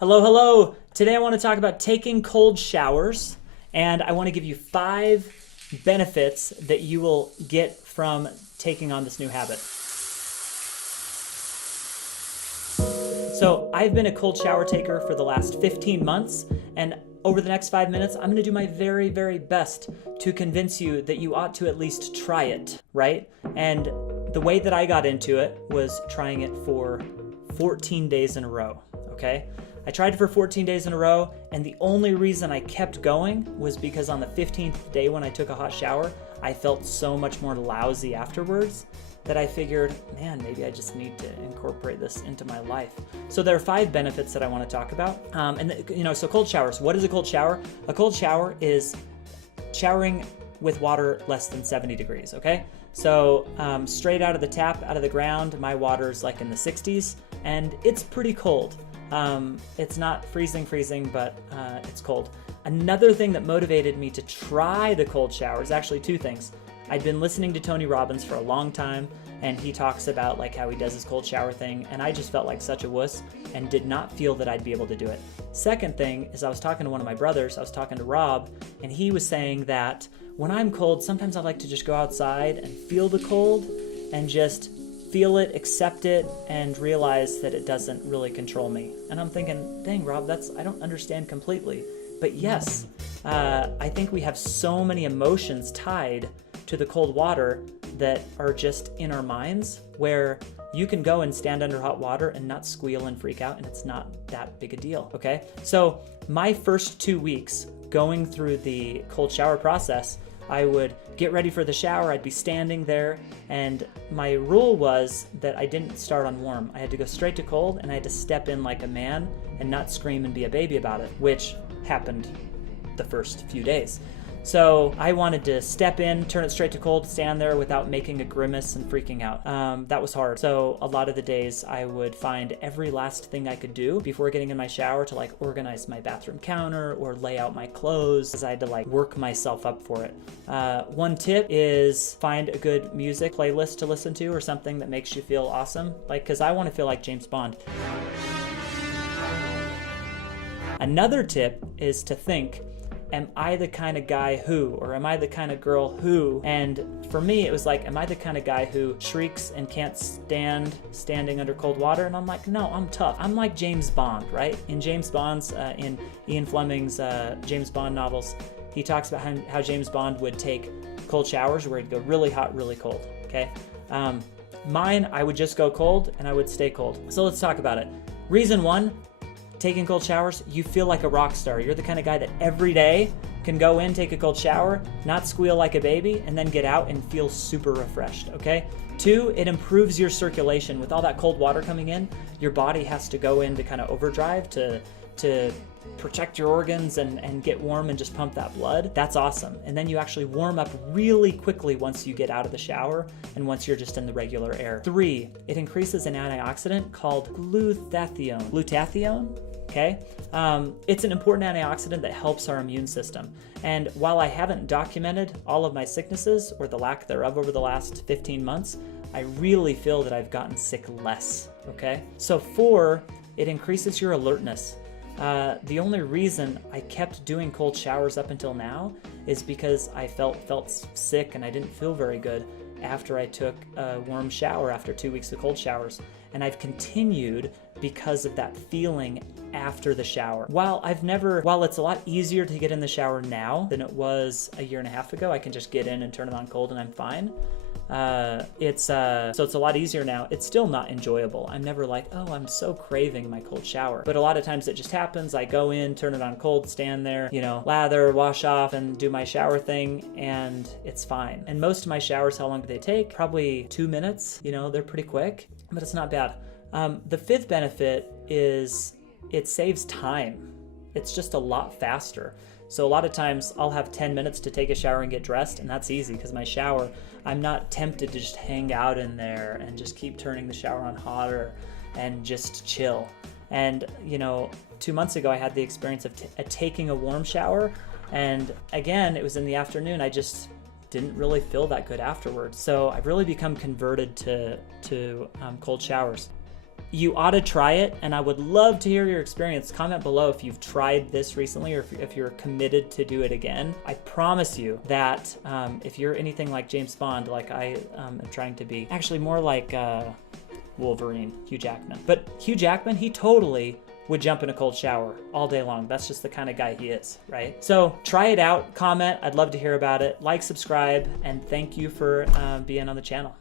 Hello, hello. Today I want to talk about taking cold showers, and I want to give you 5 benefits that you will get from taking on this new habit. So I've been a cold shower taker for the last 15 months, and over the next 5 minutes, I'm going to do my very, very best to convince you that you ought to at least try it, right? And the way that I got into it was trying it for 14 days in a row, okay? I tried it for 14 days in a row, and the only reason I kept going was because on the 15th day when I took a hot shower, I felt so much more lousy afterwards that I figured, man, maybe I just need to incorporate this into my life. So there are 5 benefits that I want to talk about. So cold showers. What is a cold shower? A cold shower is showering with water less than 70 degrees, okay? So straight out of the tap, out of the ground, my water's like in the 60s, and it's pretty cold. It's not freezing, but it's cold. Another thing that motivated me to try the cold shower is actually 2 things. I'd been listening to Tony Robbins for a long time, and he talks about like how he does his cold shower thing, and I just felt like such a wuss and did not feel that I'd be able to do it. Second thing is I was talking to one of my brothers, I was talking to Rob, and he was saying that when I'm cold, sometimes I like to just go outside and feel the cold and just feel it, accept it, and realize that it doesn't really control me. And I'm thinking, dang, Rob, I don't understand completely. But yes, I think we have so many emotions tied to the cold water that are just in our minds, where you can go and stand under hot water and not squeal and freak out, and it's not that big a deal, okay? So my first 2 weeks going through the cold shower process, I would get ready for the shower, I'd be standing there, and my rule was that I didn't start on warm. I had to go straight to cold, and I had to step in like a man and not scream and be a baby about it, which happened the first few days. So I wanted to step in, turn it straight to cold, stand there without making a grimace and freaking out. That was hard. So a lot of the days I would find every last thing I could do before getting in my shower to like organize my bathroom counter or lay out my clothes, because I had to like work myself up for it. One tip is find a good music playlist to listen to or something that makes you feel awesome. Like, cause I want to feel like James Bond. Another tip is to think, am I the kind of guy who, or am I the kind of girl who? And for me, it was like, am I the kind of guy who shrieks and can't stand standing under cold water? And I'm like, no, I'm tough. I'm like James Bond, right? In James Bond's, in Ian Fleming's James Bond novels, he talks about how James Bond would take cold showers where he'd go really hot, really cold, okay? Mine, I would just go cold and I would stay cold. So let's talk about it. Reason 1, taking cold showers, you feel like a rock star. You're the kind of guy that every day can go in, take a cold shower, not squeal like a baby, and then get out and feel super refreshed, okay? 2, it improves your circulation. With all that cold water coming in, your body has to go into kind of overdrive to protect your organs and get warm and just pump that blood. That's awesome. And then you actually warm up really quickly once you get out of the shower and once you're just in the regular air. 3, it increases an antioxidant called glutathione. Glutathione? Okay, it's an important antioxidant that helps our immune system. And while I haven't documented all of my sicknesses or the lack thereof over the last 15 months, I really feel that I've gotten sick less, okay? So 4, it increases your alertness. The only reason I kept doing cold showers up until now is because I felt sick and I didn't feel very good after I took a warm shower after 2 weeks of cold showers. And I've continued because of that feeling after the shower. While it's a lot easier to get in the shower now than it was a year and a half ago, I can just get in and turn it on cold and I'm fine. So it's a lot easier now. It's still not enjoyable. I'm never like, oh, I'm so craving my cold shower. But a lot of times it just happens. I go in, turn it on cold, stand there, lather, wash off, and do my shower thing, and it's fine. And most of my showers, how long do they take? Probably 2 minutes. They're pretty quick, but it's not bad. The 5th benefit is it saves time. It's just a lot faster. So a lot of times I'll have 10 minutes to take a shower and get dressed, and that's easy because my shower, I'm not tempted to just hang out in there and just keep turning the shower on hotter and just chill. And 2 months ago I had the experience of taking a warm shower, and again, it was in the afternoon. I just didn't really feel that good afterwards. So I've really become converted to cold showers. you ought to try it, and I would love to hear your experience. Comment below if you've tried this recently or if you're committed to do it again. I promise you that if you're anything like James Bond, like I am trying to be, actually more like Wolverine, Hugh Jackman. But Hugh Jackman, he totally would jump in a cold shower all day long. That's just the kind of guy he is, right? So try it out, comment. I'd love to hear about it. Like, subscribe, and thank you for being on the channel.